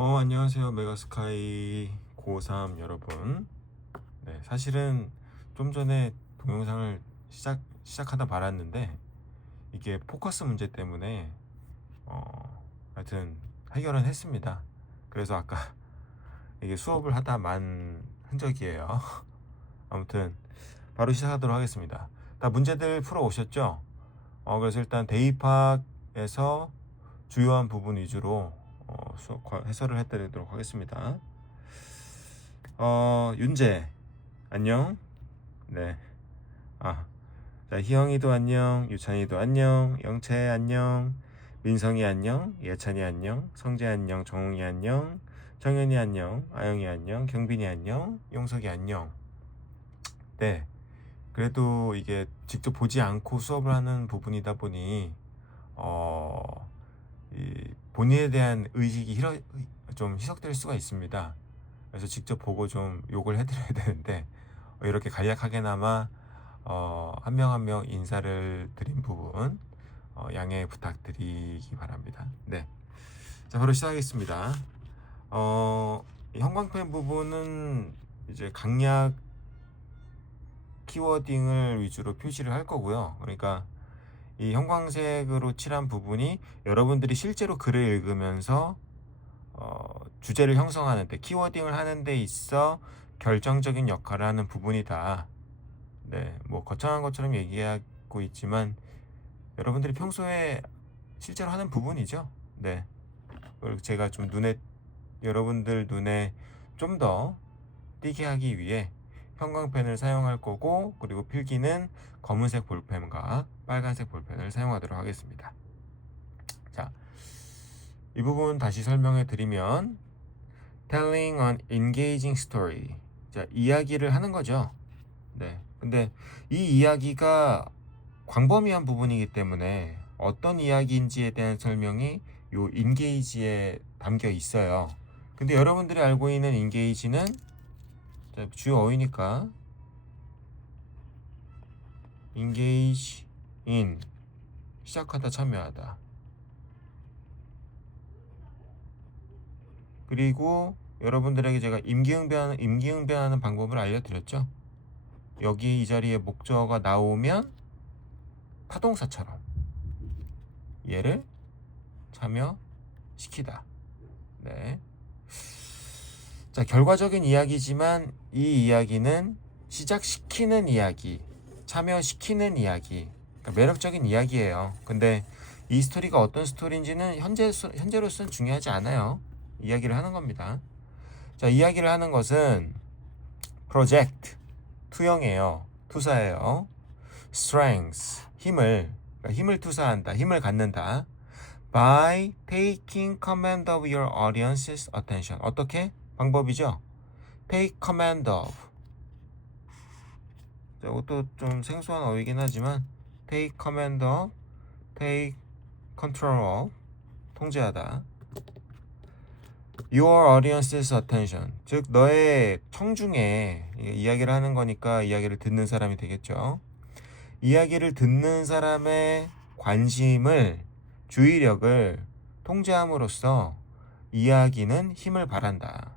안녕하세요. 메가스카이 고3 여러분. 네, 사실은 좀 전에 동영상을 시작하다 말았는데, 이게 포커스 문제 때문에, 하여튼 해결은 했습니다. 그래서 아까 이게 수업을 하다 만 흔적이에요. 아무튼, 바로 시작하도록 하겠습니다. 다 문제들 풀어 오셨죠? 그래서 일단 대입학에서 주요한 부분 위주로 해설을 해드리도록 하겠습니다. 윤재, 안녕. 네. 아, 자, 희영이도 안녕, 유찬이도 안녕, 영채 안녕, 민성이 안녕, 예찬이 안녕, 성재 안녕, 정웅이 안녕, 정현이 안녕, 아영이 안녕, 경빈이 안녕, 용석이 안녕. 네. 그래도 이게 직접 보지 않고 수업을 하는 부분이다 보니, 어, 본인에 대한 의식이 좀 희석될 수가 있습니다. 그래서 직접 보고 좀 욕을 해드려야 되는데, 이렇게 간략하게나마 한 명 한 명 인사를 드린 부분 양해 부탁드리기 바랍니다. 네, 자 바로 시작하겠습니다. 이 형광펜 부분은 이제 강약 키워딩을 위주로 표시를 할 거고요. 그러니까 이 형광색으로 칠한 부분이 여러분들이 실제로 글을 읽으면서 주제를 형성하는 데, 키워딩을 하는 데 있어 결정적인 역할을 하는 부분이다. 네, 뭐 거창한 것처럼 얘기하고 있지만 여러분들이 평소에 실제로 하는 부분이죠. 네, 그리고 제가 좀 여러분들 눈에 좀 더 띄게 하기 위해 형광펜을 사용할 거고, 그리고 필기는 검은색 볼펜과 빨간색 볼펜을 사용하도록 하겠습니다. 자, 이 부분 다시 설명해 드리면 telling an engaging story. 자, 이야기를 하는 거죠. 네. 근데 이 이야기가 광범위한 부분이기 때문에 어떤 이야기인지에 대한 설명이 요 engage에 담겨 있어요. 근데 여러분들이 알고 있는 engage는 주요 어휘니까 engage in, 시작하다, 참여하다. 그리고 여러분들에게 제가 임기응변하는 방법을 알려드렸죠. 여기 이 자리에 목적어가 나오면 타동사처럼 얘를 참여시키다. 네. 자, 결과적인 이야기지만 이 이야기는 시작시키는 이야기, 참여시키는 이야기, 그러니까 매력적인 이야기예요. 근데 이 스토리가 어떤 스토리인지는 현재로서는 중요하지 않아요. 이야기를 하는 겁니다. 자, 이야기를 하는 것은 project, 투영이에요. 투사예요. strength, 그러니까 힘을 투사한다, 힘을 갖는다. by taking command of your audience's attention. 어떻게? 방법이죠. take command of. 자, 이것도 좀 생소한 어휘긴 하지만 take command of, take control of, 통제하다. your audience's attention. 즉 너의 청중에, 이야기를 하는 거니까 이야기를 듣는 사람이 되겠죠. 이야기를 듣는 사람의 관심을, 주의력을 통제함으로써 이야기는 힘을 발한다.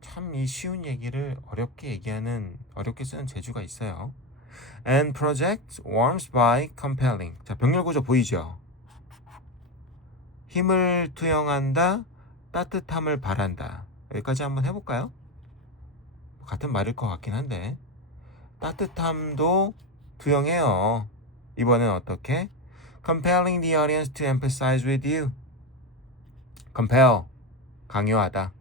참 이 쉬운 얘기를 어렵게 쓰는 재주가 있어요. And project warms by compelling. 자, 병렬 구조 보이죠? 힘을 투영한다, 따뜻함을 바란다. 여기까지 한번 해볼까요? 같은 말일 것 같긴 한데, 따뜻함도 투영해요. 이번엔 어떻게? Compelling the audience to empathize with you. compel, 강요하다.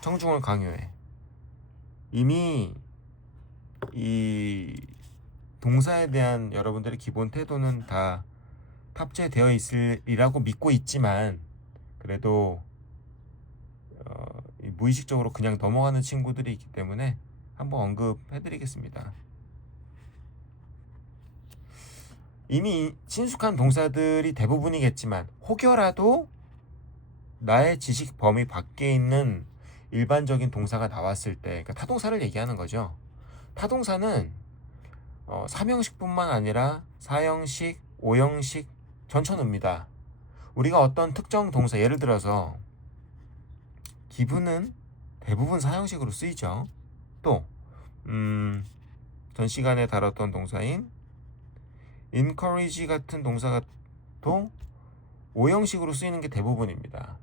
청중을 강요해. 이미 이 동사에 대한 여러분들의 기본 태도는 다 탑재되어 있으리라고 믿고 있지만, 그래도 무의식적으로 그냥 넘어가는 친구들이 있기 때문에 한번 언급해드리겠습니다. 이미 친숙한 동사들이 대부분이겠지만 혹여라도 나의 지식 범위 밖에 있는 일반적인 동사가 나왔을 때, 그러니까 타동사를 얘기하는 거죠. 타동사는 3형식뿐만 아니라 4형식, 5형식 전천후입니다. 우리가 어떤 특정 동사, 예를 들어서 give는 대부분 사형식으로 쓰이죠. 또 전 시간에 다뤘던 동사인 encourage 같은 동사가 또 오형식으로 쓰이는 게 대부분입니다.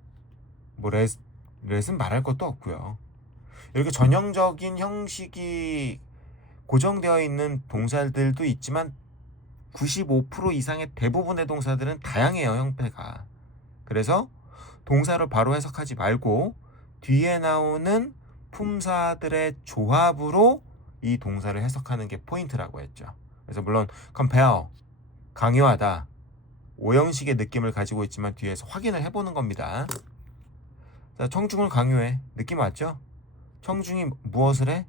뭐 let은 말할 것도 없고요. 이렇게 전형적인 형식이 고정되어 있는 동사들도 있지만 95% 이상의 대부분의 동사들은 다양해요, 형태가. 그래서 동사를 바로 해석하지 말고 뒤에 나오는 품사들의 조합으로 이 동사를 해석하는 게 포인트라고 했죠. 그래서 물론 compel, 강요하다, 오형식의 느낌을 가지고 있지만 뒤에서 확인을 해보는 겁니다. 자, 청중을 강요해. 느낌 왔죠? 청중이 무엇을 해?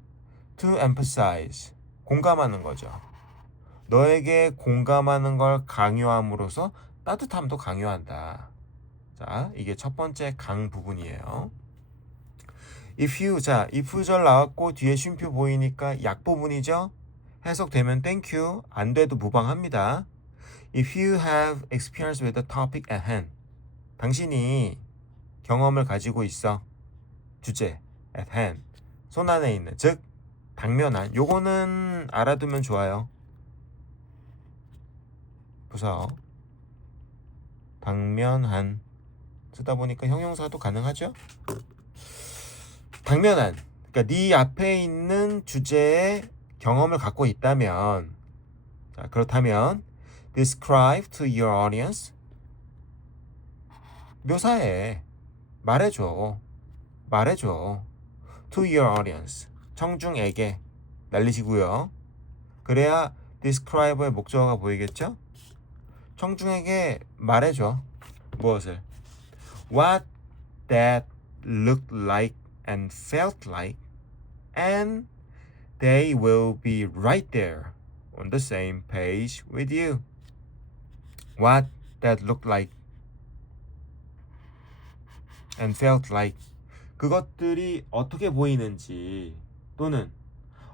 To emphasize, 공감하는 거죠. 너에게 공감하는 걸 강요함으로써 따뜻함도 강요한다. 자, 이게 첫 번째 강 부분이에요. if you, 자, if 절 나왔고 뒤에 쉼표 보이니까 약 부분이죠. 해석되면 thank you, 안 돼도 무방합니다. if you have experience with the topic at hand, 당신이 경험을 가지고 있어. 주제 at hand, 손 안에 있는, 즉 당면한. 요거는 알아두면 좋아요. 부사 당면한 쓰다 보니까 형용사도 가능하죠. 당면한, 그러니까 네 앞에 있는 주제에 경험을 갖고 있다면, 자, 그렇다면 describe to your audience, 묘사해, 말해줘 to your audience, 청중에게 날리시고요. 그래야 describe의 목적어가 보이겠죠. 청중에게 말해줘. 무엇을? What that looked like and felt like, and they will be right there on the same page with you. What that looked like and felt like, 그것들이 어떻게 보이는지 또는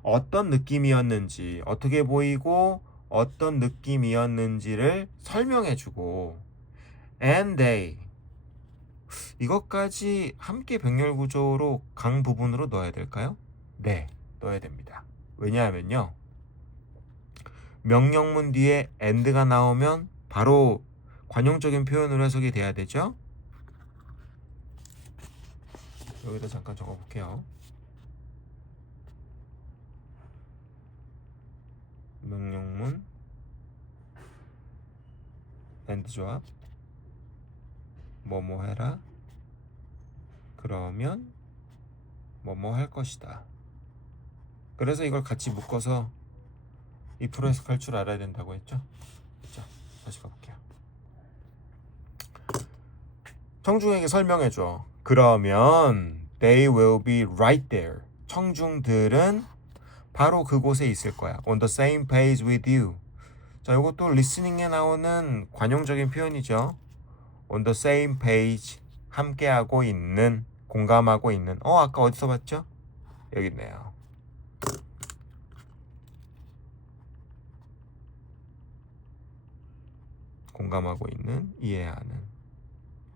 어떤 느낌이었는지, 어떻게 보이고 어떤 느낌이었는지를 설명해주고, and they, 이것까지 함께 병렬 구조로 강 부분으로 넣어야 될까요? 네, 넣어야 됩니다. 왜냐하면요, 명령문 뒤에 and가 나오면 바로 관용적인 표현으로 해석이 돼야 되죠. 여기다 잠깐 적어볼게요. 명령문 and 조합 뭐뭐 해라, 그러면 뭐뭐 할 것이다. 그래서 이걸 같이 묶어서 if로 해석할 줄 알아야 된다고 했죠. 자, 다시 가볼게요. 청중에게 설명해줘. 그러면 they will be right there, 청중들은 바로 그곳에 있을 거야. on the same page with you. 자, 이것도 리스닝에 나오는 관용적인 표현이죠. on the same page, 함께하고 있는, 공감하고 있는. 아까 어디서 봤죠? 여기 있네요. 공감하고 있는, 이해하는.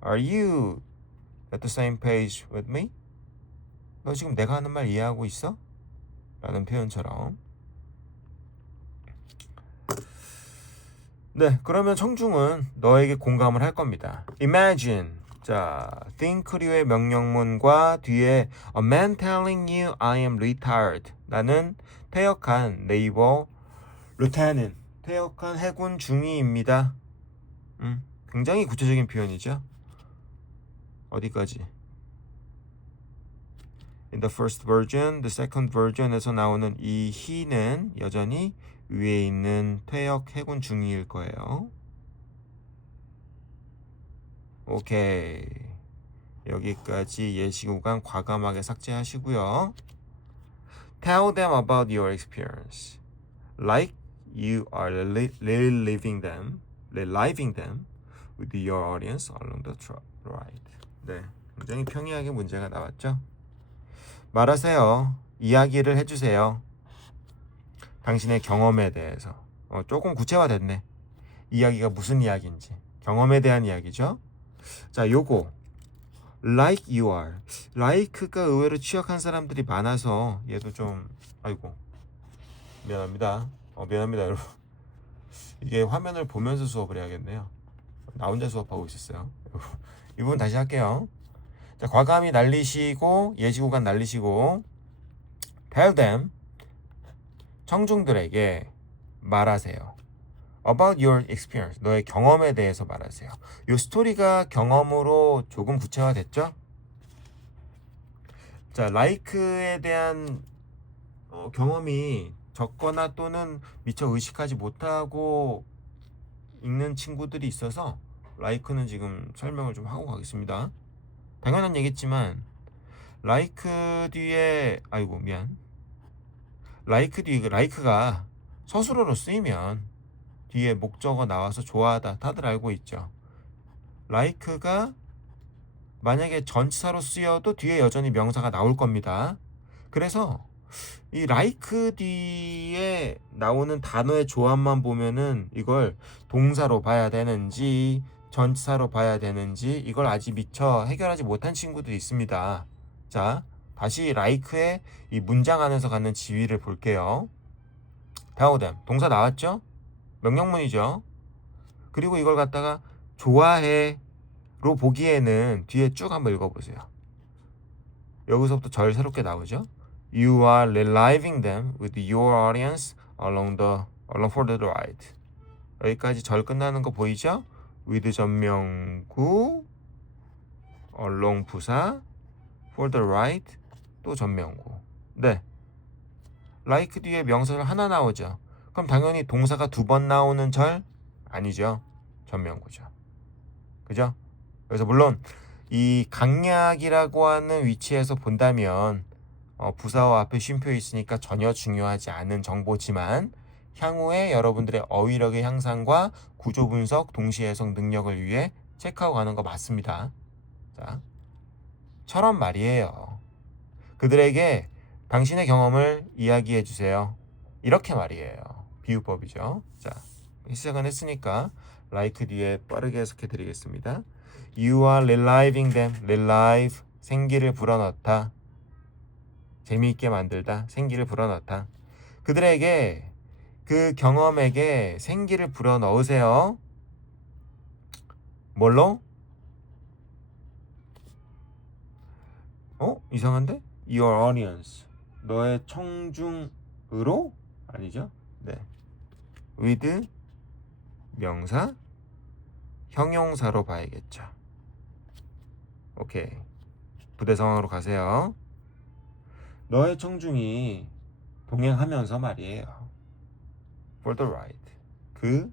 Are you at the same page with me? 너 지금 내가 하는 말 이해하고 있어? 라는 표현처럼. 네, 그러면 청중은 너에게 공감을 할 겁니다. Imagine, 자, think류의 명령문과 뒤에 a man telling you I am retired, 나는 퇴역한 네이버 루테는, 퇴역한 해군 중위입니다. 굉장히 구체적인 표현이죠. 어디까지? In the first version, the second version에서 나오는 이 he는 여전히 위에 있는 퇴역 해군 중위일 거예요. 오케이. 여기까지 예시 구간 과감하게 삭제하시고요. Tell them about your experience, like you are reliving them with your audience along the ride. 네, 굉장히 평이하게 문제가 나왔죠. 말하세요. 이야기를 해주세요. 당신의 경험에 대해서. 조금 구체화됐네. 이야기가 무슨 이야기인지. 경험에 대한 이야기죠. 자, 요거 like you are. like가 의외로 취약한 사람들이 많아서 얘도 좀 아이고 미안합니다. 미안합니다 여러분. 이게 화면을 보면서 수업을 해야겠네요. 나 혼자 수업하고 있었어요. 이 부분 다시 할게요. 자, 과감히 날리시고 예시구간 날리시고 tell them 청중들에게 말하세요. about your experience 너의 경험에 대해서 말하세요. 이 스토리가 경험으로 조금 구체화됐죠? 자, like에 대한 경험이 적거나 또는 미처 의식하지 못하고 읽는 친구들이 있어서 like는 지금 설명을 좀 하고 가겠습니다. 당연한 얘기지만 like 뒤에 아이고 미안 like 뒤에 like가 서술어로 쓰이면 뒤에 목적어 나와서 좋아하다 다들 알고 있죠. like가 만약에 전치사로 쓰여도 뒤에 여전히 명사가 나올 겁니다. 그래서 이 like 뒤에 나오는 단어의 조합만 보면은 이걸 동사로 봐야 되는지 전치사로 봐야 되는지 이걸 아직 미처 해결하지 못한 친구들이 있습니다. 자, 다시 like의 이 문장 안에서 갖는 지위를 볼게요. tell them 동사 나왔죠? 명령문이죠. 그리고 이걸 갖다가 좋아해 로 보기에는 뒤에 쭉 한번 읽어보세요. 여기서부터 절 새롭게 나오죠. You are reliving them with your audience along for the ride. 여기까지 절 끝나는 거 보이죠? with 전명구 along 부사 for the ride 또 전명구. 네. like 뒤에 명사를 하나 나오죠. 그럼 당연히 동사가 두 번 나오는 절 아니죠. 전명구죠. 그죠? 그래서 물론 이 강약이라고 하는 위치에서 본다면 부사와 앞에 쉼표 있으니까 전혀 중요하지 않은 정보지만 향후에 여러분들의 어휘력의 향상과 구조 분석, 동시 해석 능력을 위해 체크하고 가는 거 맞습니다. 자, 처럼 말이에요. 그들에게 당신의 경험을 이야기해 주세요. 이렇게 말이에요. 비유법이죠. 자, 시작은 했으니까 like 뒤에 빠르게 해석해 드리겠습니다. You are reliving them. relive 생기를 불어넣다. 재미있게 만들다. 생기를 불어넣다. 그들에게 그 경험에게 생기를 불어넣으세요. 뭘로? 이상한데? Your audience. 너의 청중으로? 아니죠? 네. with 명사 형용사로 봐야겠죠. 오케이. 부대 상황으로 가세요. 너의 청중이 동행하면서 말이에요. For the ride. 그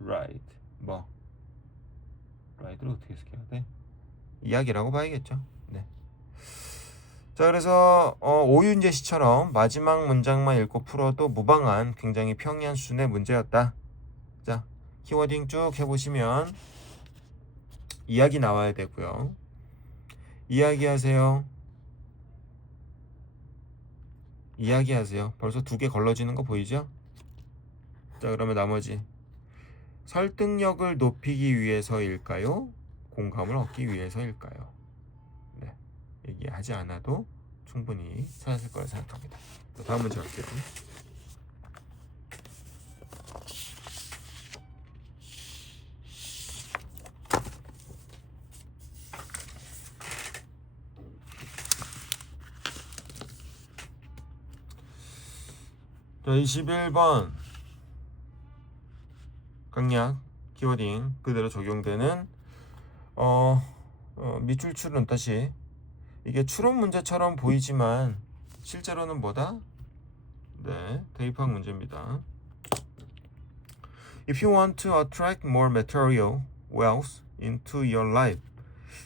ride. 뭐? ride를 어떻게 해석해야 돼? 이야기라고 봐야겠죠. 네. 자, 그래서 오윤재 씨처럼 마지막 문장만 읽고 풀어도 무방한 굉장히 평이한 수준의 문제였다. 자, 키워딩 쭉 해보시면 이야기 나와야 되고요. 이야기하세요. 이야기하세요. 벌써 두 개 걸러지는 거 보이죠? 자, 그러면 나머지 설득력을 높이기 위해서일까요? 공감을 얻기 위해서일까요? 네, 얘기하지 않아도 충분히 찾았을 거라 생각합니다. 다음 문제 갈게요. 자, 21번 강약 키워딩 그대로 적용되는 밑줄 추론 다시 이게 추론 문제처럼 보이지만 실제로는 뭐다? 네, 대입학 문제입니다. If you want to attract more material wealth into your life.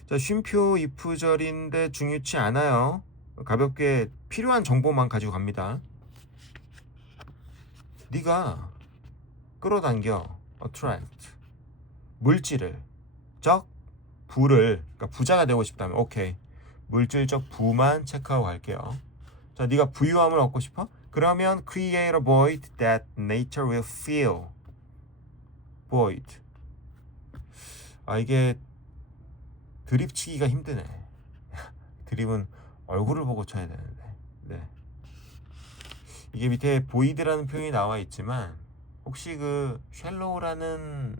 자, 쉼표 이프절인데 중요치 않아요. 가볍게 필요한 정보만 가지고 갑니다. 네가 끌어당겨 attract 물질을 적 부를 그러니까 부자가 되고 싶다면 오케이 물질적 부만 체크하고 갈게요. 자, 네가 부유함을 얻고 싶어? 그러면 create a void that nature will fill. void. 이게 드립 치기가 힘드네. 드립은 얼굴을 보고 쳐야 되는데. 네. 이게 밑에 보이드라는 표현이 나와 있지만 혹시 그 쉘로우라는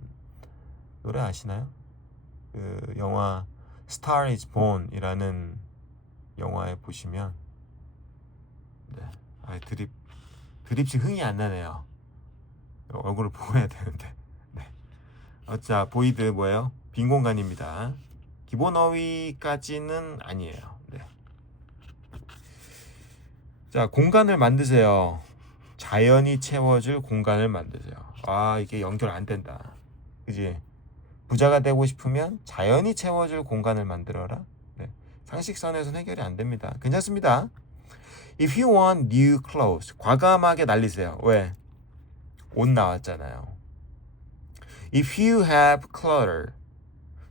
노래 아시나요? 그 영화 Star is Born이라는 영화에 보시면 네. 드립치 흥이 안 나네요. 얼굴을 보고 해야 되는데. 네. 자, 보이드 뭐예요? 빈 공간입니다. 기본 어휘까지는 아니에요. 네. 자, 공간을 만드세요. 자연이 채워줄 공간을 만드세요. 아, 이게 연결 안 된다. 그지? 부자가 되고 싶으면 자연이 채워줄 공간을 만들어라. 네. 상식선에서는 해결이 안 됩니다. 괜찮습니다. If you want new clothes, 과감하게 날리세요. 왜? 옷 나왔잖아요. If you have clutter,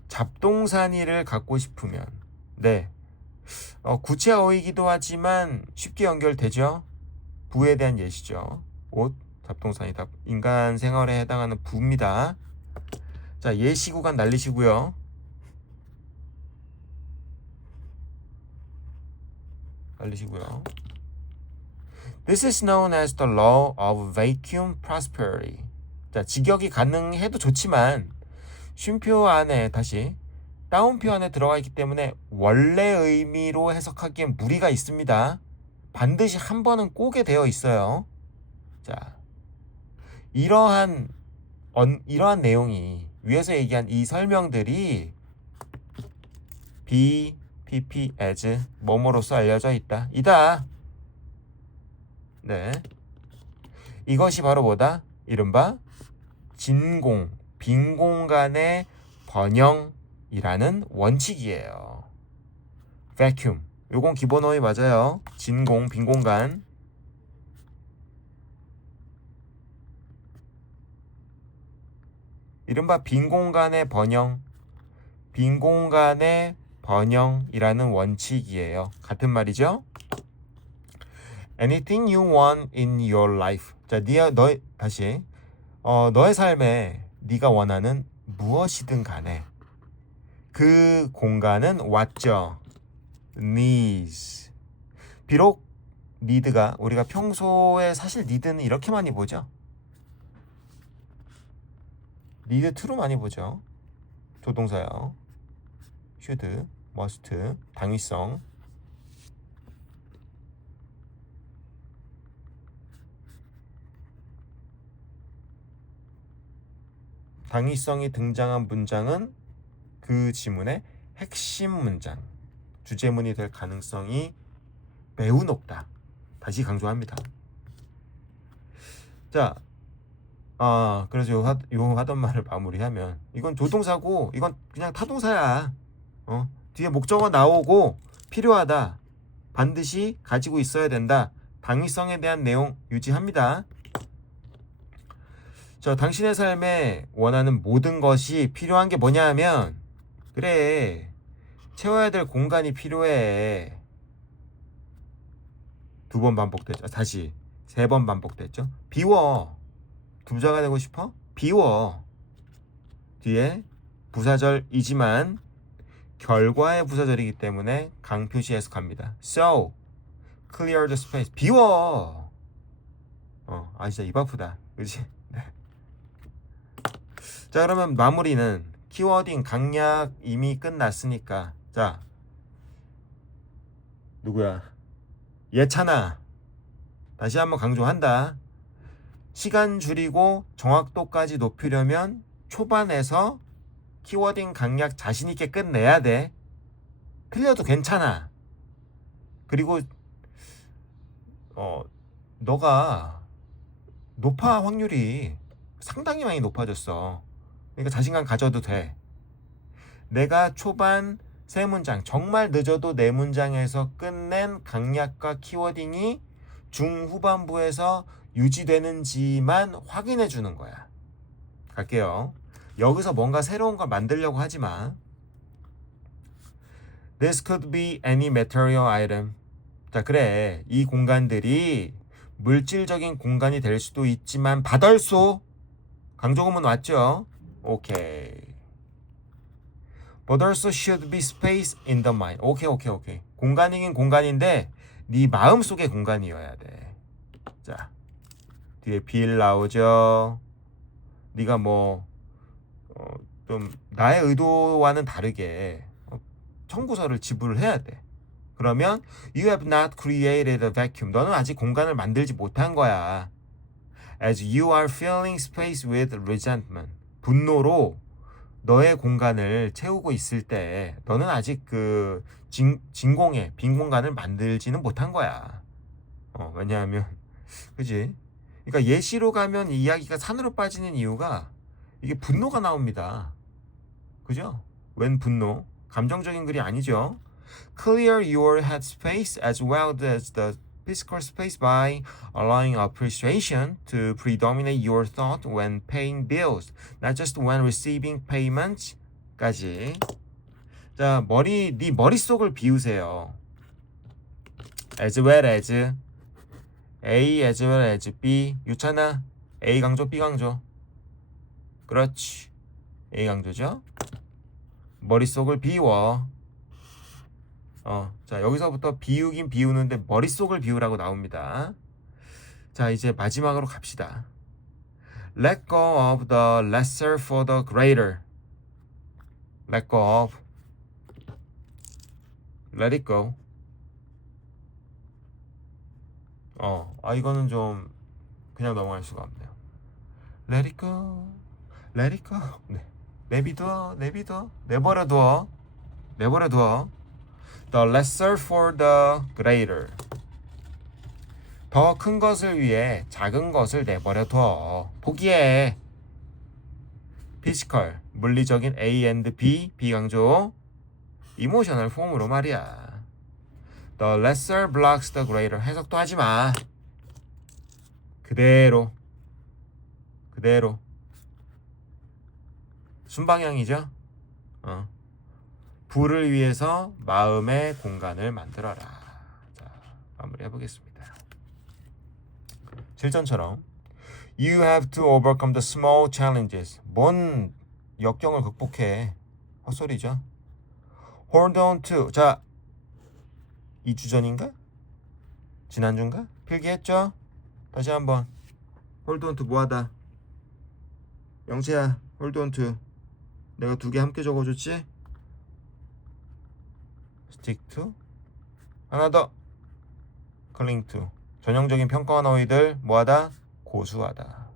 잡동사니를 갖고 싶으면, 네, 구체 어휘기도 하지만 쉽게 연결되죠. 부에 대한 예시죠. 옷, 잡동사니 다 인간 생활에 해당하는 부입니다. 자, 예시 구간 날리시고요. 날리시고요. This is known as the law of vacuum prosperity. 자, 직역이 가능해도 좋지만 쉼표 안에 다시 다운표 안에 들어가 있기 때문에 원래 의미로 해석하기엔 무리가 있습니다. 반드시 한 번은 꼬게 되어 있어요. 자, 이러한 내용이 위에서 얘기한 이 설명들이 be, pp, as 뭐뭐로서 알려져 있다. 이다. 네. 이것이 바로 뭐다? 이른바 진공, 빈 공간의 번영이라는 원칙이에요. vacuum. 요건 기본 어휘 맞아요. 진공, 빈 공간. 이른바 빈 공간의 번영, 빈 공간의 번영이라는 원칙이에요. 같은 말이죠. Anything you want in your life. 자, 다시. 너의 삶에 네가 원하는 무엇이든 간에 그 공간은 what죠? needs. 비록 need가 우리가 평소에 사실 need는 이렇게 많이 보죠. need to로 많이 보죠. 조동사요. should, must, 당위성. 당위성이 등장한 문장은 그 지문의 핵심 문장, 주제문이 될 가능성이 매우 높다. 다시 강조합니다. 자, 그래서 요 하던 말을 마무리하면 이건 조동사고 이건 그냥 타동사야. 뒤에 목적어 나오고 필요하다. 반드시 가지고 있어야 된다. 당위성에 대한 내용 유지합니다. 자, 당신의 삶에 원하는 모든 것이 필요한 게 뭐냐 하면 그래, 채워야 될 공간이 필요해. 2번 반복됐죠. 다시 3번 반복됐죠. 비워. 부자가 되고 싶어? 비워. 뒤에 부사절이지만 결과의 부사절이기 때문에 강표시 해석합니다. So, clear the space. 비워. 진짜 입 아프다. 그치? 네. 자, 그러면 마무리는 키워딩 강약 이미 끝났으니까. 자, 누구야? 예찬아. 다시 한번 강조한다. 시간 줄이고 정확도까지 높이려면 초반에서 키워딩 강약 자신있게 끝내야 돼. 틀려도 괜찮아. 그리고 너가 확률이 상당히 많이 높아졌어. 그러니까 자신감 가져도 돼. 내가 초반 3문장, 정말 늦어도 4문장에서 끝낸 강약과 키워딩이 중후반부에서 유지되는지만 확인해 주는 거야. 갈게요. 여기서 뭔가 새로운 걸 만들려고 하지 마. This could be any material item. 자, 그래. 이 공간들이 물질적인 공간이 될 수도 있지만 받을소. 강조구문 왔죠? 오케이. But also should be space in the mind. 오케이. 공간이긴 공간인데 네 마음속의 공간이어야 돼. 자, 뒤에 빌 나오죠. 네가 뭐 좀 나의 의도와는 다르게 청구서를 지불을 해야 돼. 그러면 You have not created a vacuum. 너는 아직 공간을 만들지 못한 거야. As you are filling space with resentment. 분노로 너의 공간을 채우고 있을 때 너는 아직 그 진공의 빈 공간을 만들지는 못한 거야. 왜냐하면 그지? 그러니까 예시로 가면 이 이야기가 산으로 빠지는 이유가 이게 분노가 나옵니다. 그죠? 웬 분노? 감정적인 글이 아니죠. Clear your head space as well as the physical space by allowing appreciation to predominate your thought when paying bills, not just when receiving payments. 까지. 자, 네 머릿속을 비우세요. As well as A as well as B. 유찬아, A 강조, B 강조. 그렇지. A 강조죠. 머릿속을 비워. 자, 여기서부터 비우긴 비우는데 머릿속을 비우라고 나옵니다. 자, 이제 마지막으로 갑시다. Let go of the lesser for the greater. Let go of. Let it go. 이거는 좀 그냥 넘어갈 수가 없네요. Let it go. Let it go. 네. 내버려둬. The lesser for the greater. 더 큰 것을 위해 작은 것을 내버려둬. 포기해. Physical, 물리적인 A and B, B 강조. Emotional 폼으로 말이야. The lesser blocks the greater. 해석도 하지 마. 그대로. 순방향이죠? 부를 위해서 마음의 공간을 만들어라. 자, 마무리 해보겠습니다. 실전처럼 You have to overcome the small challenges. 뭔 역경을 극복해. 헛소리죠. Hold on to. 자, 2주 전인가? 지난주인가? 필기했죠? 다시 한번. Hold on to 뭐하다? 영채야, hold on to. 내가 2개 함께 적어줬지? Stick to. 하나 더. Cling to. 전형적인 평가원 어휘들 뭐하다? 고수하다.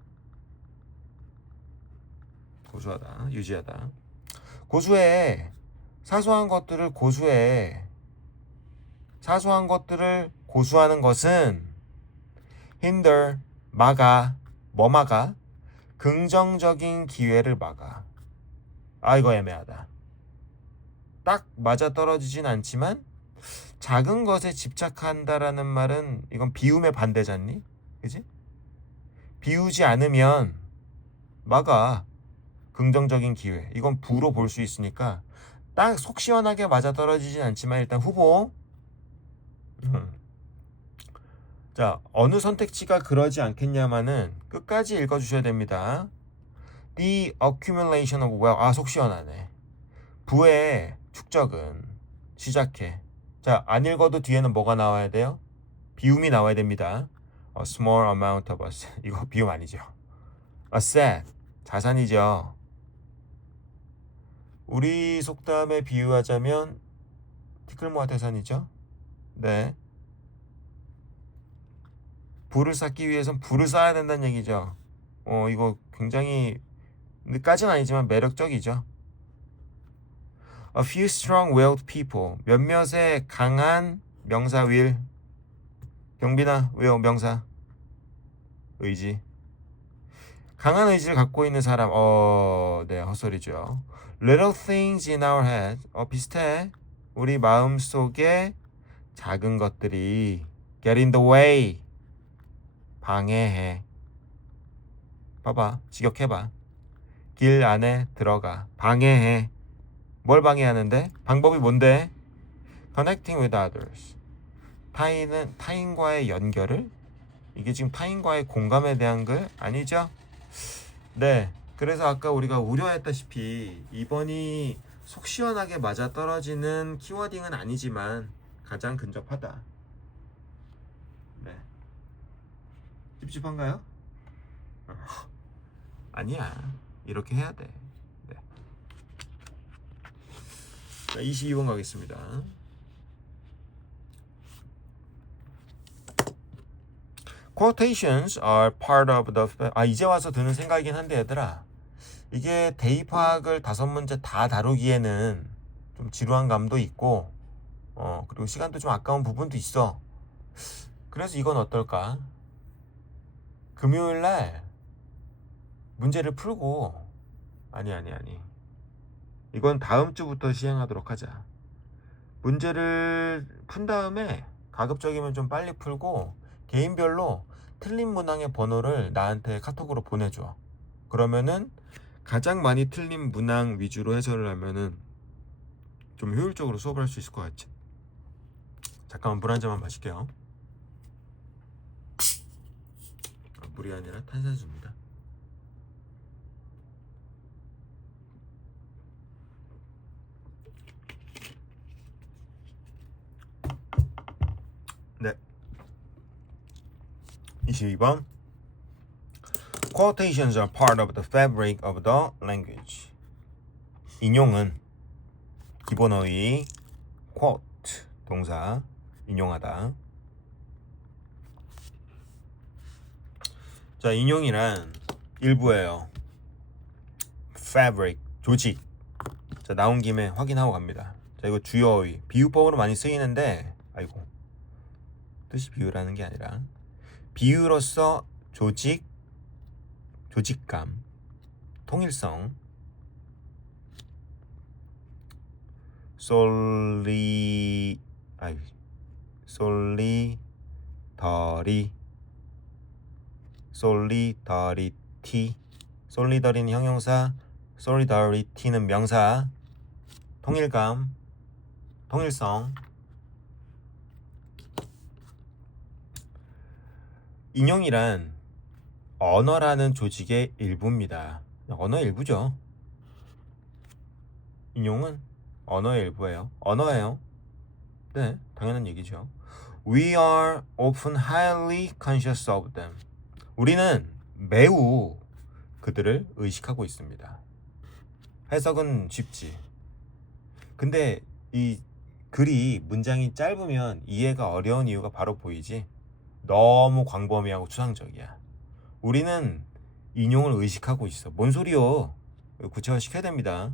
유지하다. 고수해. 사소한 것들을 고수해. 사소한 것들을 고수하는 것은 hinder, 막아. 뭐 막아? 긍정적인 기회를 막아. 이거 애매하다. 딱 맞아떨어지진 않지만 작은 것에 집착한다라는 말은 이건 비움의 반대잖니? 그지? 비우지 않으면 막아. 긍정적인 기회. 이건 부로 볼 수 있으니까 딱 속 시원하게 맞아떨어지진 않지만 일단 후보. 자, 어느 선택지가 그러지 않겠냐마는 끝까지 읽어주셔야 됩니다. The accumulation of wealth. 속 시원하네. 부의 축적은 시작해. 자, 안 읽어도 뒤에는 뭐가 나와야 돼요? 비움이 나와야 됩니다. A small amount of assets. 이거 비움 아니죠. asset. 자산이죠. 우리 속담에 비유하자면 티끌모아 태산이죠. 네. 부를 쌓기 위해선 부를 쌓아야 된다는 얘기죠. 이거 굉장히 까진 아니지만 매력적이죠. A few strong-willed people. 몇몇의 강한 명사 will. 경빈아, 왜요? 명사. 의지. 강한 의지를 갖고 있는 사람. 네, 헛소리죠. Little things in our head. 비슷해. 우리 마음속에 작은 것들이 get in the way. 방해해. 봐봐. 직역해봐. 길 안에 들어가. 방해해. 뭘 방해하는데? 방법이 뭔데? Connecting with others. 타인과의 연결을? 이게 지금 타인과의 공감에 대한 글 아니죠? 네. 그래서 아까 우리가 우려했다시피 이번이 속 시원하게 맞아 떨어지는 키워딩은 아니지만 가장 근접하다. 네. 찝찝한가요? 아니야. 이렇게 해야 돼. 네. 자, 22번 가겠습니다. Quotations are part of the 이제 와서 드는 생각이긴 한데 얘들아, 이게 대입학을 5문제 다 다루기에는 좀 지루한 감도 있고 그리고 시간도 좀 아까운 부분도 있어. 그래서 이건 어떨까? 금요일날 문제를 풀고 아니 이건 다음 주부터 시행하도록 하자. 문제를 푼 다음에 가급적이면 좀 빨리 풀고 개인별로 틀린 문항의 번호를 나한테 카톡으로 보내줘. 그러면은 가장 많이 틀린 문항 위주로 해설을 하면은 좀 효율적으로 수업을 할 수 있을 것 같지. 잠깐만 물 한 잔만 마실게요. 물이 아니라 탄산수입니다. 네. 22번. Quotations are part of the fabric of the language. 인용은 기본 어휘 quote 동사 인용하다. 자, 인용이란 일부예요. fabric 조직. 자, 나온 김에 확인하고 갑니다. 자, 이거 주요 어휘 비유법으로 많이 쓰이는데 아이고 뜻이 비유라는 게 아니라 비유로서 조직, 조직감, 통일성, 솔리더리티, 솔리더리는 형용사, 솔리더리티는 명사, 통일감, 통일성. 인용이란 언어라는 조직의 일부입니다. 언어의 일부죠. 인용은 언어의 일부예요. 언어예요. 네, 당연한 얘기죠. We are often highly conscious of them. 우리는 매우 그들을 의식하고 있습니다. 해석은 쉽지. 근데 이 글이 문장이 짧으면 이해가 어려운 이유가 바로 보이지. 너무 광범위하고 추상적이야. 우리는 인용을 의식하고 있어. 뭔 소리요? 구체화시켜야 됩니다.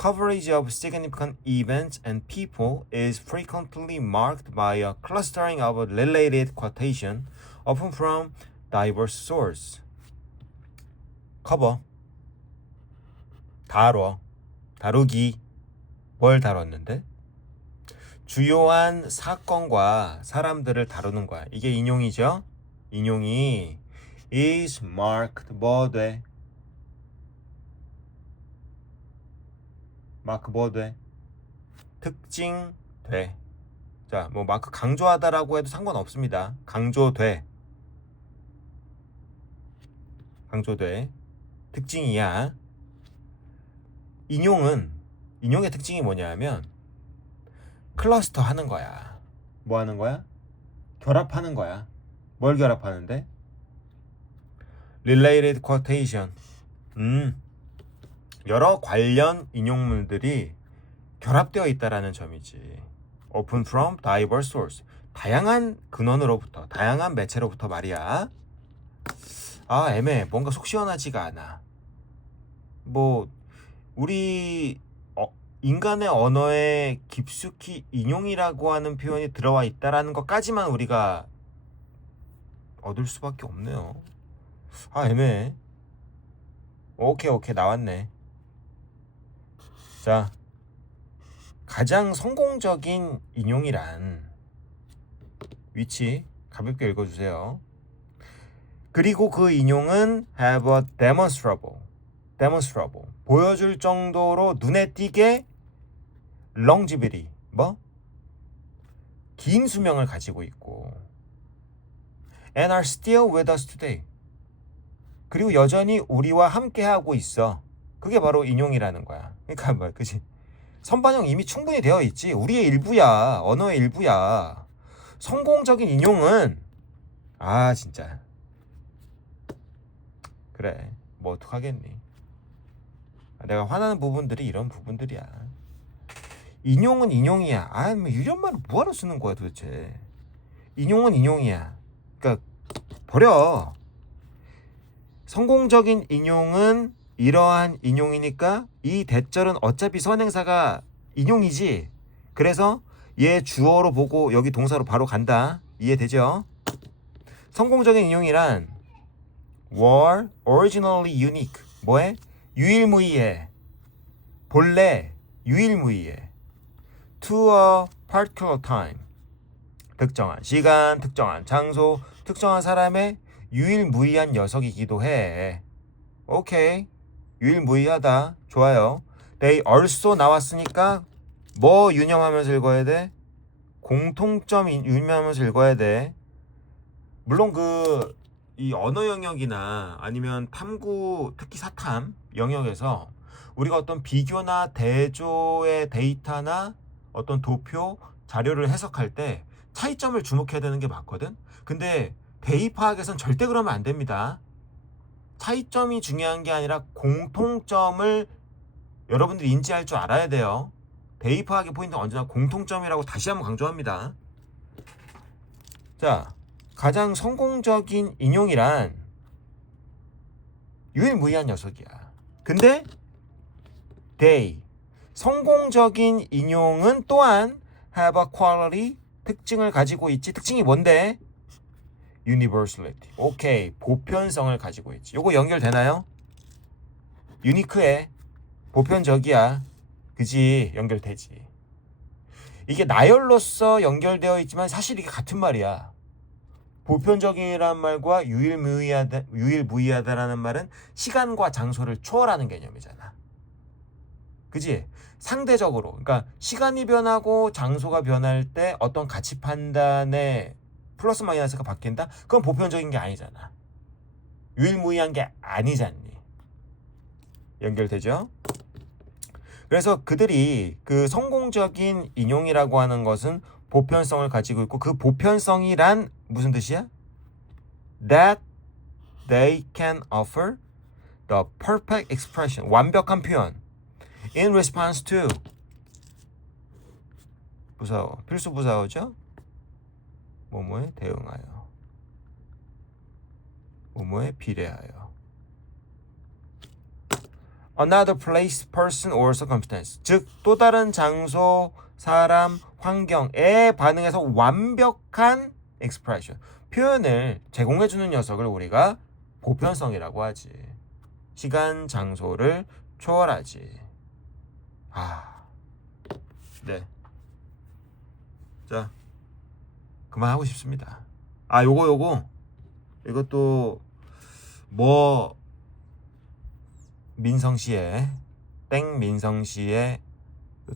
Coverage of significant events and people is frequently marked by a clustering of related quotation, often from diverse sources. cover, 다루기. 뭘 다뤘는데? 주요한 사건과 사람들을 다루는 거야. 이게 인용이죠? 인용이 is marked 뭐 돼? 마크 뭐 돼? 특징 돼. 자, 뭐 마크 강조하다라고 해도 상관없습니다. 강조돼. 특징이야. 인용의 특징이 뭐냐면 클러스터 하는 거야. 뭐 하는 거야? 결합하는 거야. 뭘 결합하는데? Related quotation. 여러 관련 인용물들이 결합되어 있다라는 점이지. Open from diverse source. 다양한 근원으로부터, 다양한 매체로부터 말이야. 애매해. 뭔가 속 시원하지가 않아. 뭐 우리 인간의 언어에 깊숙이 인용이라고 하는 표현이 들어와 있다라는 것까지만 우리가 얻을 수밖에 없네요. 애매해. 오케이 나왔네. 자, 가장 성공적인 인용이란 위치 가볍게 읽어주세요. 그리고 그 인용은 have a demonstrable 보여줄 정도로 눈에 띄게 longevity 긴 수명을 가지고 있고 and are still with us today. 그리고 여전히 우리와 함께 하고 있어. 그게 바로 인용이라는 거야. 그러니까 뭐 그지? 선반영 이미 충분히 되어 있지. 우리의 일부야. 언어의 일부야. 성공적인 인용은 진짜 그래. 뭐 어떡하겠니? 내가 화나는 부분들이 이런 부분들이야. 인용은 인용이야. 뭐 이런 말을 뭐하러 쓰는 거야 도대체. 인용은 인용이야. 그러니까 버려. 성공적인 인용은 이러한 인용이니까 이 대절은 어차피 선행사가 인용이지. 그래서 얘 주어로 보고 여기 동사로 바로 간다. 이해되죠? 성공적인 인용이란 were originally unique. 뭐해? 유일무이해. 본래 유일무이해. to a particular time. 특정한 시간, 특정한 장소, 특정한 사람의 유일무이한 녀석이기도 해. 오케이. 유일무이하다. 좋아요. They also 나왔으니까 뭐 유념하면서 읽어야 돼? 공통점 유념하면서 읽어야 돼. 물론 이 언어 영역이나 아니면 탐구, 특히 사탐 영역에서 우리가 어떤 비교나 대조의 데이터나 어떤 도표, 자료를 해석할 때 차이점을 주목해야 되는 게 맞거든. 근데 대입 파악에선 절대 그러면 안 됩니다. 차이점이 중요한 게 아니라 공통점을 여러분들이 인지할 줄 알아야 돼요. 대입 파악의 포인트는 언제나 공통점이라고 다시 한번 강조합니다. 자, 가장 성공적인 인용이란 유일무이한 녀석이야. 근데 they, 성공적인 인용은 또한 have a quality, 특징을 가지고 있지. 특징이 뭔데? universality. 오케이. 보편성을 가지고 있지. 요거 연결되나요? 유니크해. 보편적이야. 그지? 연결되지. 이게 나열로서 연결되어 있지만 사실 이게 같은 말이야. 보편적이란 말과 유일무이하다라는 말은 시간과 장소를 초월하는 개념이잖아. 그지? 상대적으로, 그러니까 시간이 변하고 장소가 변할 때 어떤 가치 판단의 플러스 마이너스가 바뀐다? 그건 보편적인 게 아니잖아. 유일무이한 게 아니잖니. 연결되죠? 그래서 그들이 그 성공적인 인용이라고 하는 것은 보편성을 가지고 있고, 그 보편성이란 무슨 뜻이야? That they can offer the perfect expression, 완벽한 표현 in response to 부사어, 필수 부사어죠? 뭐뭐에 대응하여, 뭐뭐에 비례하여. Another place, person or circumstance. 즉 또 다른 장소, 사람, 환경에 반응해서 완벽한 expression, 표현을 제공해주는 녀석을 우리가 보편성이라고 하지. 시간, 장소를 초월하지. 네. 자, 그만하고 싶습니다. 이것도 뭐 민성씨의 민성씨의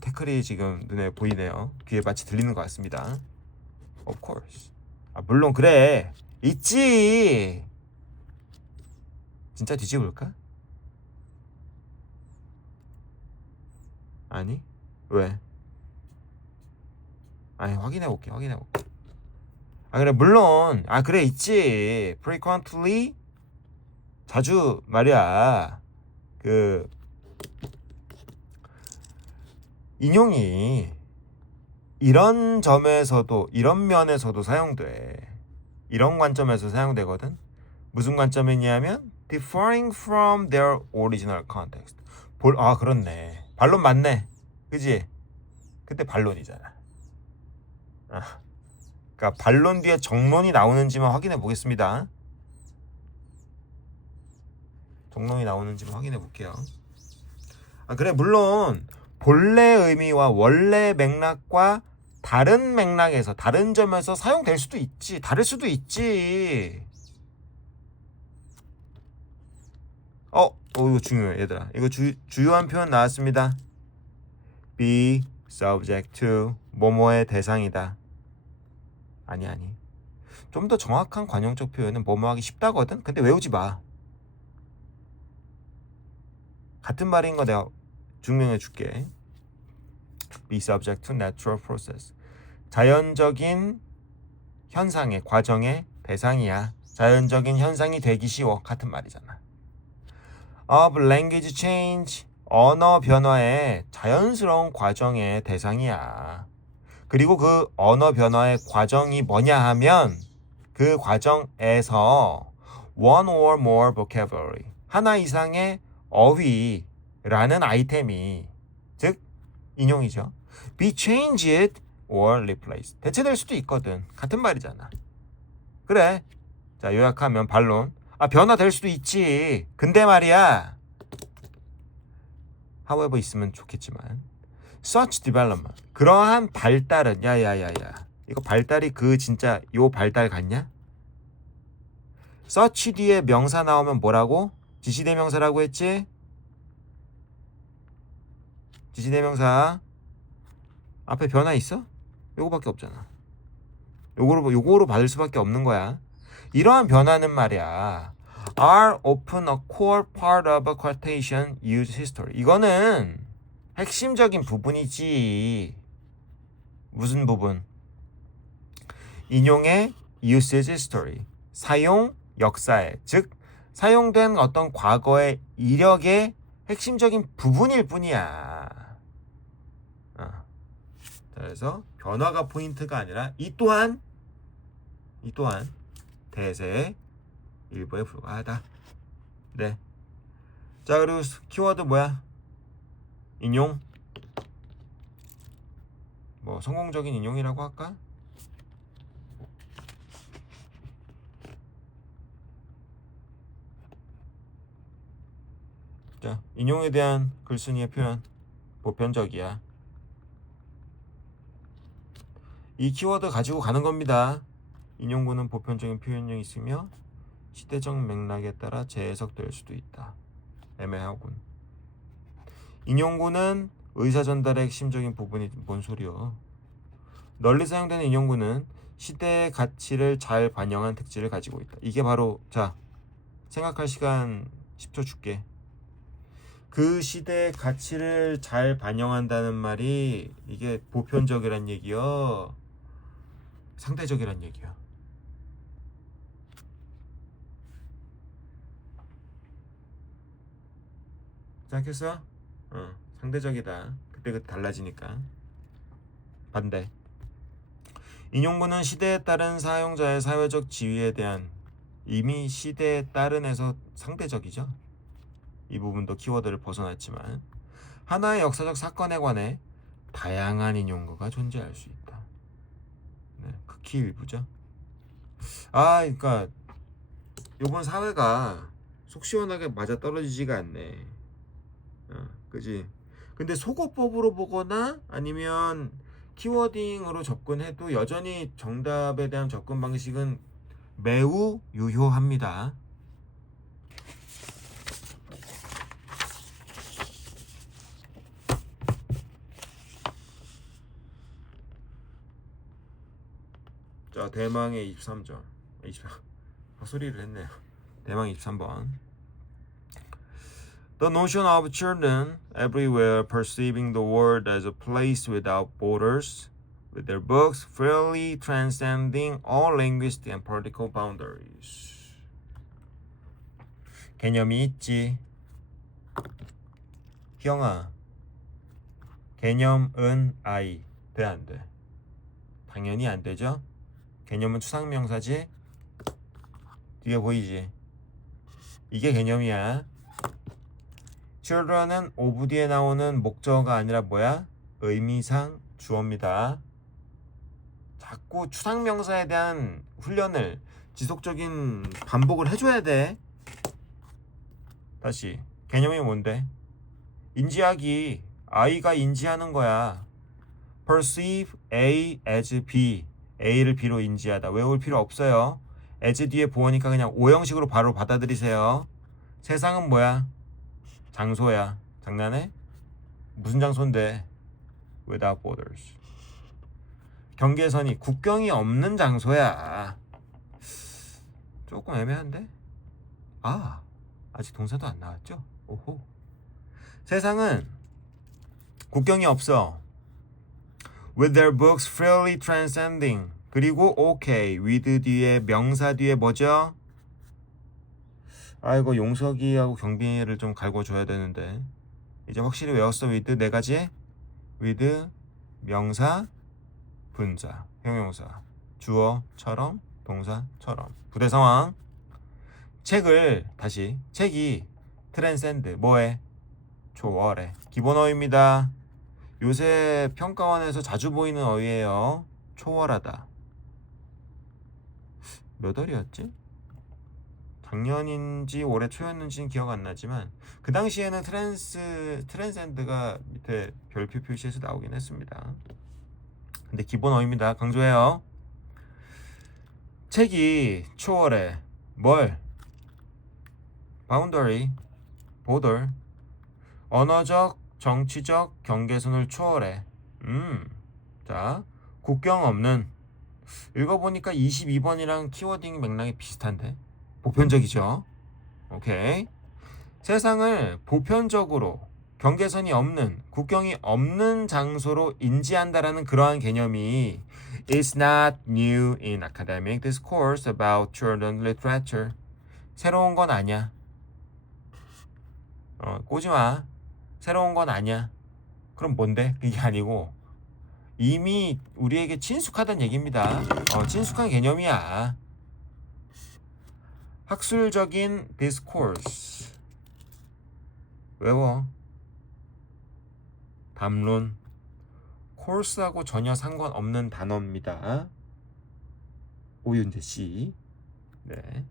태클이 지금 눈에 보이네요. 귀에 마치 들리는 것 같습니다. Of course. 물론 그래. 있지. 진짜 뒤집을까? 아니? 왜? 확인해볼게. 그래, 물론. 그래, 있지. frequently, 자주 말이야. 인용이 이런 점에서도, 이런 면에서도 사용돼. 이런 관점에서 사용되거든. 무슨 관점이냐면 differing from their original context. 그렇네. 반론 맞네. 그지? 그때 반론이잖아. 그러니까 반론 뒤에 정론이 나오는지만 확인해 보겠습니다. 정론이 나오는지만 확인해 볼게요. 그래, 물론 본래 의미와 원래 맥락과 다른 맥락에서, 다른 점에서 사용될 수도 있지. 다를 수도 있지. 이거 중요해, 얘들아. 이거 주요한 표현 나왔습니다. be subject to, 뭐뭐의 대상이다. 아니. 좀 더 정확한 관용적 표현은 뭐뭐 하기 쉽다거든. 근데 외우지 마. 같은 말인 거 내가 증명해 줄게. be subject to natural process. 자연적인 현상의 과정의 대상이야. 자연적인 현상이 되기 쉬워. 같은 말이잖아. of language change. 언어 변화의 자연스러운 과정의 대상이야. 그리고 그 언어 변화의 과정이 뭐냐 하면 그 과정에서 one or more vocabulary. 하나 이상의 어휘라는 아이템이 즉 인용이죠. be changed or replaced. 대체될 수도 있거든. 같은 말이잖아. 그래. 자, 요약하면 반론. 변화될 수도 있지. 근데 말이야. however 있으면 좋겠지만 such development. 그러한 발달은 야야야야. 이거 발달이 그 진짜 요 발달 같냐? such 뒤에 명사 나오면 뭐라고? 지시대명사라고 했지? 지시대명사 앞에 변화 있어? 요거밖에 없잖아. 요거로 받을 수밖에 없는 거야. 이러한 변화는 말이야. are often a core part of a quotation use history. 이거는 핵심적인 부분이지. 무슨 부분? 인용의 usage history. 사용 역사에, 즉 사용된 어떤 과거의 이력의 핵심적인 부분일 뿐이야. 그래서 변화가 포인트가 아니라 이 또한 대세의 일부에 불과하다. 네. 자, 그리고 키워드 뭐야? 인용. 뭐 성공적인 인용이라고 할까? 자, 인용에 대한 글쓴이의 표현 보편적이야. 이 키워드 가지고 가는 겁니다. 인용구는 보편적인 표현력이 있으며 시대적 맥락에 따라 재해석될 수도 있다. 애매하군. 인용구는 의사 전달의 핵심적인 부분이 뭔 소리여. 널리 사용되는 인용구는 시대의 가치를 잘 반영한 특질을 가지고 있다. 이게 바로 자 생각할 시간 10초 줄게. 그 시대의 가치를 잘 반영한다는 말이 이게 보편적이란 얘기요, 상대적이란 얘기야. 생각했어? 상대적이다. 그때 달라지니까. 반대. 인용구는 시대에 따른 사용자의 사회적 지위에 대한 이미 시대에 따른에서 상대적이죠. 이 부분도 키워드를 벗어났지만 하나의 역사적 사건에 관해 다양한 인용구가 존재할 수 있다. 네, 극히 일부죠. 그러니까 요번 사회가 속 시원하게 맞아 떨어지지가 않네. 그지? 근데 속어법으로 보거나 아니면 키워딩으로 접근해도 여전히 정답에 대한 접근 방식은 매우 유효합니다. 자, 대망의 23점. 23. 소리를 했네요. 대망 23번. The notion of children everywhere perceiving the world as a place without borders, with their books freely transcending all linguistic and political boundaries. 개념이 있지. 형아, 개념은 I. 돼, 안 돼? 당연히 안 되죠? 개념은 추상명사지? 뒤에 보이지? 이게 개념이야. children은 of 뒤에 나오는 목적어가 아니라 뭐야? 의미상 주어입니다. 자꾸 추상명사에 대한 훈련을 지속적인 반복을 해줘야 돼. 다시 개념이 뭔데? 인지하기. I가 인지하는 거야. perceive A as B. A를 B로 인지하다. 외울 필요 없어요. as 뒤에 보니까 그냥 오형식으로 바로 받아들이세요. 세상은 뭐야? 장소야. 장난해? 무슨 장소인데? Without borders. 경계선이 국경이 없는 장소야. 조금 애매한데? 아직 동사도 안 나왔죠? 오호. 세상은 국경이 없어. With their books freely transcending. 그리고 okay, with 뒤에 명사 뒤에 뭐죠? 아이고 용석이하고 경빈이를 좀 갈궈줘야 되는데 이제 확실히 외웠어. with 네 가지. with 명사, 분사, 형용사, 주어처럼, 동사처럼. 부대 상황. 책을 다시 책이 transcend 뭐해? 초월해. 기본 어휘입니다. 요새 평가원에서 자주 보이는 어휘예요. 초월하다. 몇 월이었지? 작년인지 올해 초였는지는 기억 안 나지만 그 당시에는 트랜센드가 밑에 별표 표시에서 나오긴 했습니다. 근데 기본 어휘입니다. 강조해요. 책이 초월해. 뭘? 바운더리, 보더, 언어적, 정치적 경계선을 초월해. 자, 국경 없는. 읽어보니까 22번이랑 키워딩 맥락이 비슷한데 보편적이죠. 오케이. 세상을 보편적으로 경계선이 없는, 국경이 없는 장소로 인지한다라는 그러한 개념이 is not new in academic discourse about children's literature. 새로운 건 아니야. 꼬지마. 새로운 건 아니야. 그럼 뭔데? 그게 아니고 이미 우리에게 친숙하다는 얘기입니다. 친숙한 개념이야. 학술적인 discourse. 외워. 담론. course하고 전혀 상관없는 단어입니다. 오윤재 씨. 네.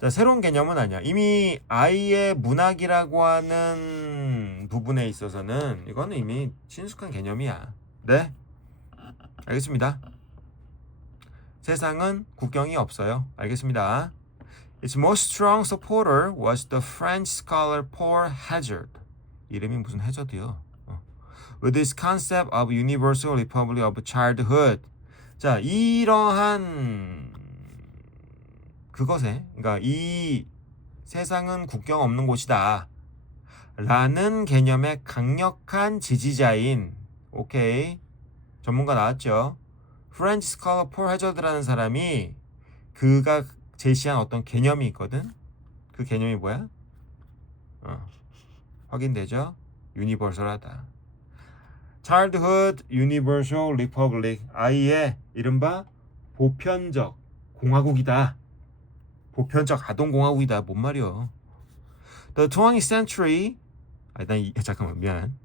자, 새로운 개념은 아니야. 이미 아이의 문학이라고 하는 부분에 있어서는 이거는 이미 친숙한 개념이야. 네? 알겠습니다. 세상은 국경이 없어요. 알겠습니다. Its most strong supporter was the French scholar Paul Hazard. 이름이 무슨 해저드요? With his concept of universal republic of childhood. 자, 이러한 그것에, 그러니까 이 세상은 국경 없는 곳이다 라는 개념의 강력한 지지자인, 오케이, 전문가 나왔죠. 프렌치 스컬러 폴 해저드라는 사람이 그가 제시한 어떤 개념이 있거든. 그 개념이 뭐야? 확인되죠? 유니버설하다. Childhood Universal Republic. 아이의 이른바 보편적 공화국이다. 보편적 아동공화국이다. 뭔 말이야? The 20th century. 잠깐만 미안.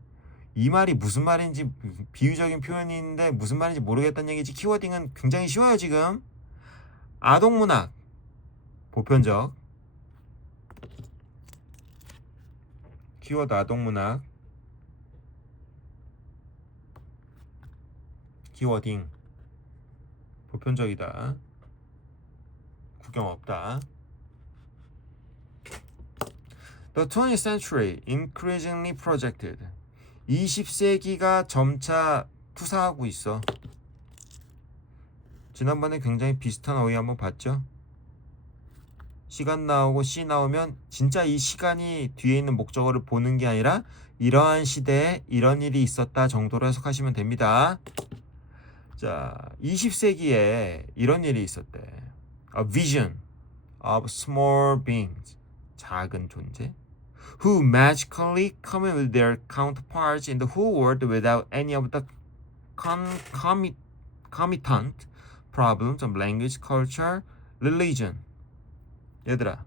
이 말이 무슨 말인지 비유적인 표현인데 무슨 말인지 모르겠다는 얘기지. 키워딩은 굉장히 쉬워요 지금. 아동문학 보편적. 키워드 아동문학. 키워딩 보편적이다. 국경 없다. The 20th century increasingly projected. 20세기가 점차 투사하고 있어. 지난번에 굉장히 비슷한 어휘 한번 봤죠? 시간 나오고 시 나오면 진짜 이 시간이 뒤에 있는 목적어를 보는 게 아니라 이러한 시대에 이런 일이 있었다 정도로 해석하시면 됩니다. 자, 20세기에 이런 일이 있었대. A vision of small beings. 작은 존재. Who magically come with their counterparts in the whole world without any of the concomitant problems of language, culture, religion. 얘들아,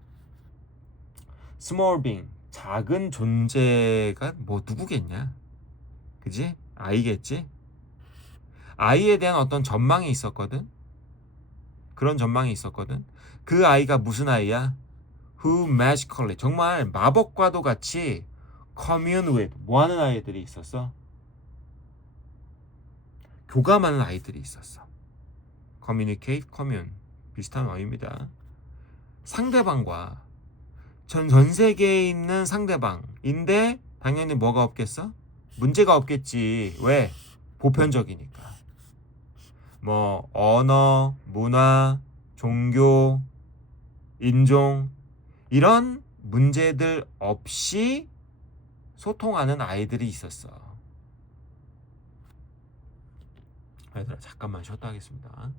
small being, 작은 존재가 뭐 누구겠냐? 그지? 아이겠지? 아이에 대한 어떤 전망이 있었거든? 그런 전망이 있었거든? 그 아이가 무슨 아이야? Who magically, 정말 마법과도 같이 commune with, 뭐하는 아이들이 있었어? 교감하는 아이들이 있었어. communicate, commune, 비슷한 어휘입니다. 상대방과 전 세계에 있는 상대방인데 당연히 뭐가 없겠어? 문제가 없겠지. 왜? 보편적이니까. 뭐 언어, 문화, 종교, 인종 이런 문제들 없이 소통하는 아이들이 있었어. 얘들아 잠깐만 쉬었다 하겠습니다.